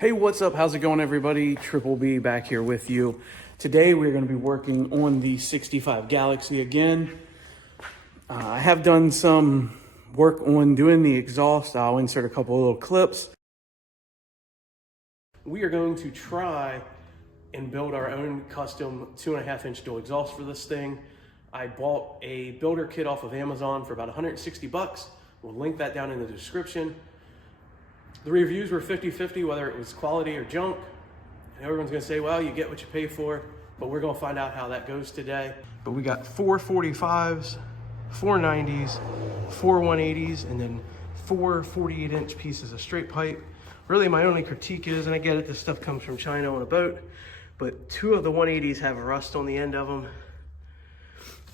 Hey, what's up? How's it going, everybody? Triple B back here with you. Today we're going to be working on the 65 Galaxie again. I have done some work on doing the exhaust. I'll insert a couple of little clips. We are going to try and build our own custom 2.5-inch dual exhaust for this thing. I bought a builder kit off of Amazon for about 160 bucks. We'll link that down in the description. The reviews were 50-50, whether it was quality or junk. And everyone's gonna say, well, you get what you pay for, but we're gonna find out how that goes today. But we got 4 45s, 4 90s, 4 180s, and then 4 48-inch pieces of straight pipe. Really, my only critique is, and I get it, this stuff comes from China on a boat, but 2 of the 180s have rust on the end of them.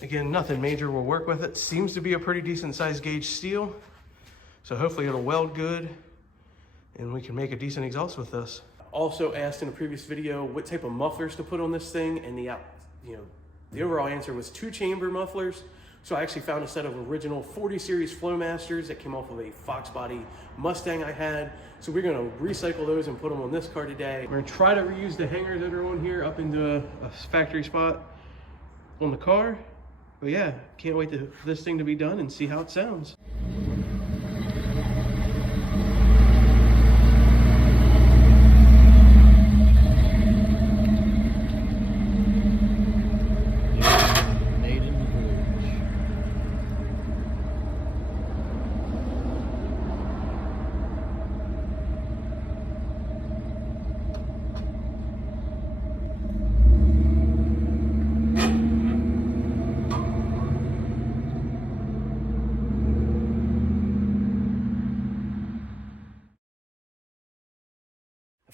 Again, nothing major will work with it. Seems to be a pretty decent size gauge steel, so hopefully it'll weld good and we can make a decent exhaust with this. Also asked in a previous video what type of mufflers to put on this thing, and the overall answer was 2-chamber mufflers. So I actually found a set of original 40 series Flowmasters that came off of a Fox body Mustang I had. So we're gonna recycle those and put them on this car today. We're gonna try to reuse the hangers that are on here up into a factory spot on the car. But yeah, can't wait for this thing to be done and see how it sounds.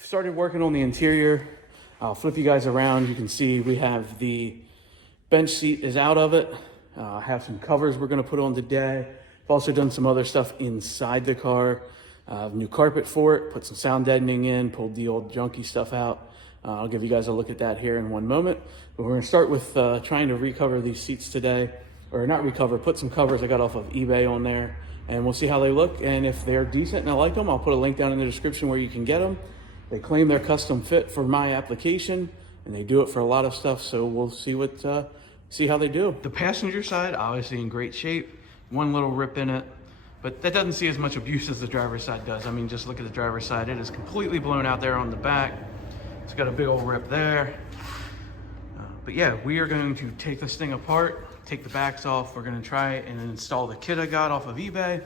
Started working on the interior. I'll flip you guys around. You can see we have the bench seat is out of it. I have some covers we're going to put on today. I've also done some other stuff inside the car. New carpet for it, put some sound deadening in, pulled the old junky stuff out. I'll give you guys a look at that here in one moment. But we're going to start with trying to recover these seats today. Or not recover, put some covers I got off of eBay on there. And we'll see how they look. And if they're decent and I like them, I'll put a link down in the description where you can get them. They claim they're custom fit for my application, and they do it for a lot of stuff, so we'll see see how they do. The passenger side, obviously in great shape. One little rip in it, but that doesn't see as much abuse as the driver's side does. I mean, just look at the driver's side. It is completely blown out there on the back. It's got a big old rip there. But yeah, we are going to take this thing apart, take the backs off. We're gonna try and install the kit I got off of eBay.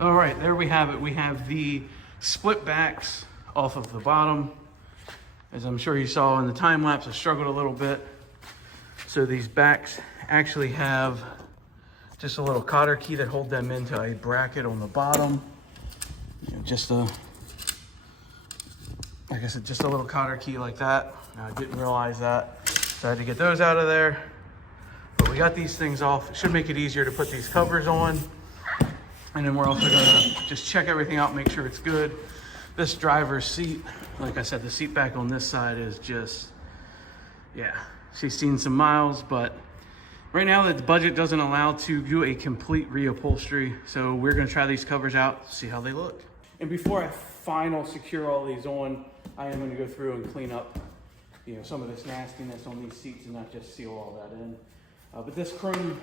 All right, there we have it. We have the split backs off of the bottom. As I'm sure you saw in the time lapse, I struggled a little bit. So these backs actually have just a little cotter key that hold them into a bracket on the bottom. Just like I said, just a little cotter key like that. I didn't realize that, so I had to get those out of there. But we got these things off. It should make it easier to put these covers on. And then we're also gonna just check everything out, make sure it's good. This driver's seat, like I said, the seat back on this side is just, yeah, she's seen some miles, but right now the budget doesn't allow to do a complete reupholstery. So we're gonna try these covers out, see how they look. And before I final secure all these on, I am gonna go through and clean up, some of this nastiness on these seats and not just seal all that in. But this chrome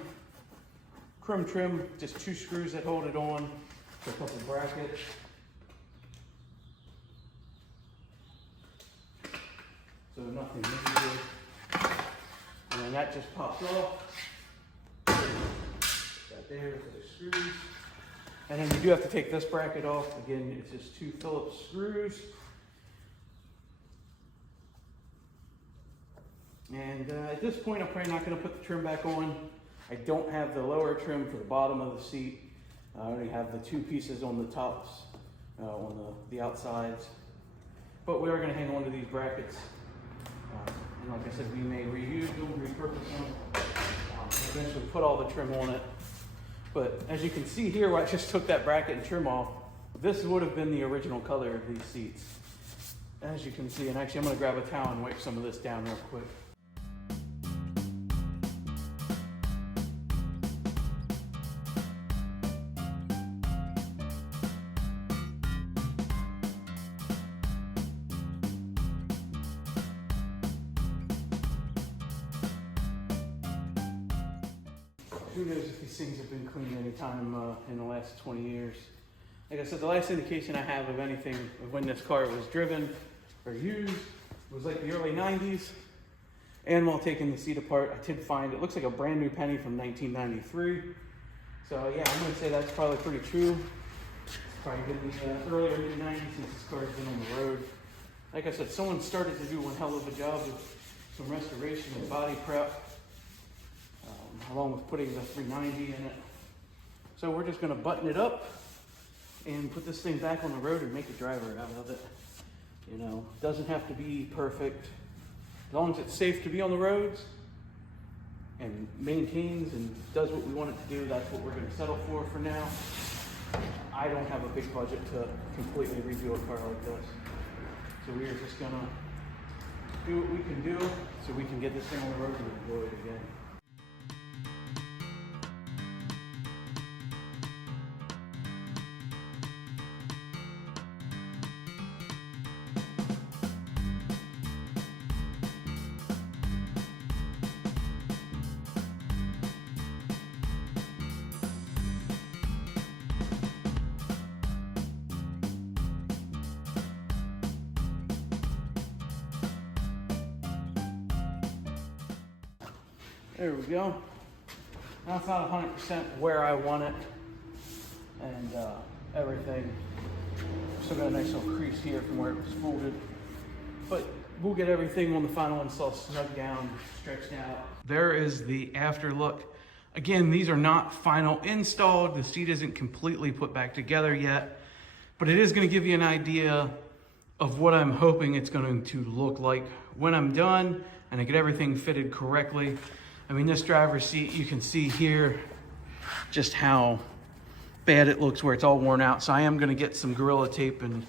trim, just 2 screws that hold it on, a couple brackets. So nothing major. And then that just pops off. That there for the screws. And then you do have to take this bracket off. Again, it's just 2 Phillips screws. And at this point, I'm probably not going to put the trim back on. I don't have the lower trim for the bottom of the seat. I only have the 2 pieces on the tops, on the outsides. But we are going to hang on to these brackets. And like I said, we may reuse them, repurpose them, eventually put all the trim on it. But as you can see here, where I just took that bracket and trim off, this would have been the original color of these seats. As you can see, and actually I'm gonna grab a towel and wipe some of this down real quick. Who knows if these things have been cleaned any time in the last 20 years. Like I said, the last indication I have of anything of when this car was driven or used was like the early 90s. And while taking the seat apart, I did find it looks like a brand new penny from 1993. So yeah, I'm gonna say that's probably pretty true. It's probably been the earlier mid-90s since this car's been on the road. Like I said, someone started to do one hell of a job with some restoration and body prep. Along with putting the 390 in it. So we're just gonna button it up and put this thing back on the road and make a driver out of it. You know, it doesn't have to be perfect. As long as it's safe to be on the roads and maintains and does what we want it to do, that's what we're gonna settle for now. I don't have a big budget to completely redo a car like this. So we are just gonna do what we can do so we can get this thing on the road and enjoy it again. There we go. Now it's not 100% where I want it and everything. Still got a nice little crease here from where it was folded. But we'll get everything on the final install snug down, stretched out. There is the after look. Again, these are not final installed. The seat isn't completely put back together yet, but it is going to give you an idea of what I'm hoping it's going to look like when I'm done and I get everything fitted correctly. I mean, this driver's seat, you can see here just how bad it looks where it's all worn out. So I am gonna get some Gorilla Tape and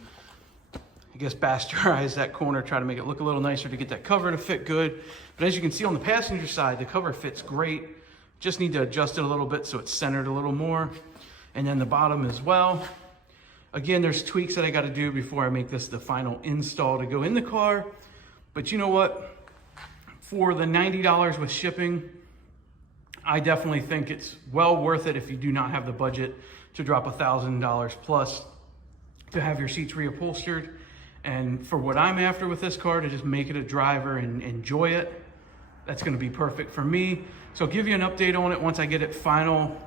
I guess basterize that corner, try to make it look a little nicer to get that cover to fit good. But as you can see on the passenger side, the cover fits great. Just need to adjust it a little bit so it's centered a little more. And then the bottom as well. Again, there's tweaks that I gotta do before I make this the final install to go in the car. But you know what? For the $90 with shipping, I definitely think it's well worth it if you do not have the budget to drop $1,000 plus to have your seats reupholstered. And for what I'm after with this car, to just make it a driver and enjoy it, that's gonna be perfect for me. So I'll give you an update on it once I get it final,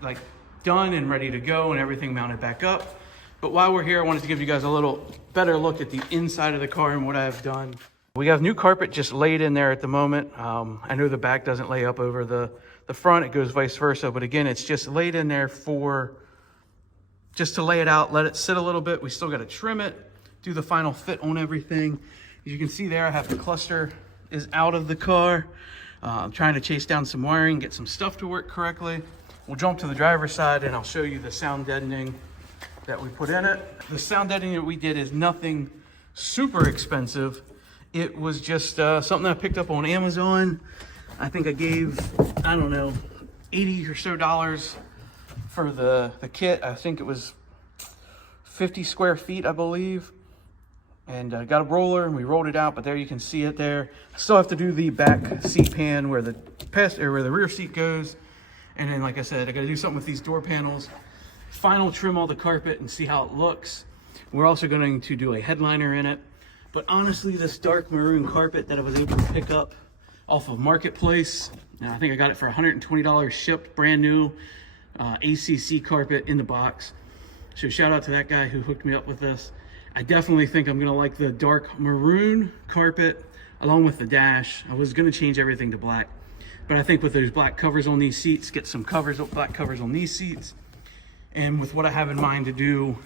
like done and ready to go and everything mounted back up. But while we're here, I wanted to give you guys a little better look at the inside of the car and what I've done. We have new carpet just laid in there at the moment. I know the back doesn't lay up over the front, it goes vice versa. But again, it's just laid in there just to lay it out, let it sit a little bit. We still got to trim it, do the final fit on everything. As you can see there, I have the cluster is out of the car. I'm trying to chase down some wiring, get some stuff to work correctly. We'll jump to the driver's side and I'll show you the sound deadening that we put in it. The sound deadening that we did is nothing super expensive. It was just something I picked up on Amazon. I think I gave, I don't know, $80 or so for the kit. I think it was 50 square feet, I believe. And got a roller and we rolled it out, but there you can see it there. I still have to do the back seat pan where the rear seat goes. And then, like I said, I gotta do something with these door panels. Final trim all the carpet and see how it looks. We're also going to do a headliner in it. But honestly, this dark maroon carpet that I was able to pick up off of Marketplace, and I think I got it for $120 shipped, brand new ACC carpet in the box. So shout out to that guy who hooked me up with this. I definitely think I'm gonna like the dark maroon carpet along with the dash. I was gonna change everything to black, but I think with those black covers on these seats, get some black covers on these seats, and with what I have in mind to do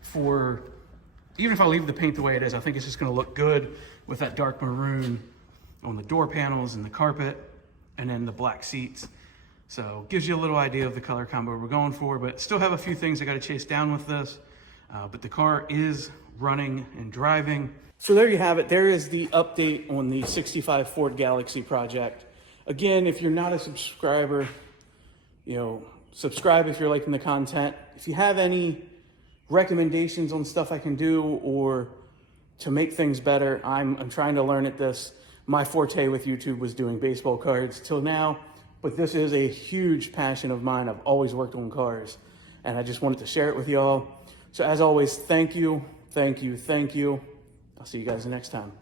for, even if I leave the paint the way it is, I think it's just gonna look good with that dark maroon on the door panels and the carpet, and then the black seats. So gives you a little idea of the color combo we're going for, but still have a few things I got to chase down with this. But the car is running and driving. So there you have it. There is the update on the 65 Ford Galaxie project. Again, if you're not a subscriber, subscribe if you're liking the content. If you have any recommendations on stuff I can do or to make things better, I'm trying to learn at this. My forte with YouTube was doing baseball cards till now, but this is a huge passion of mine. I've always worked on cars, and I just wanted to share it with y'all. So as always, thank you, thank you, thank you. I'll see you guys next time.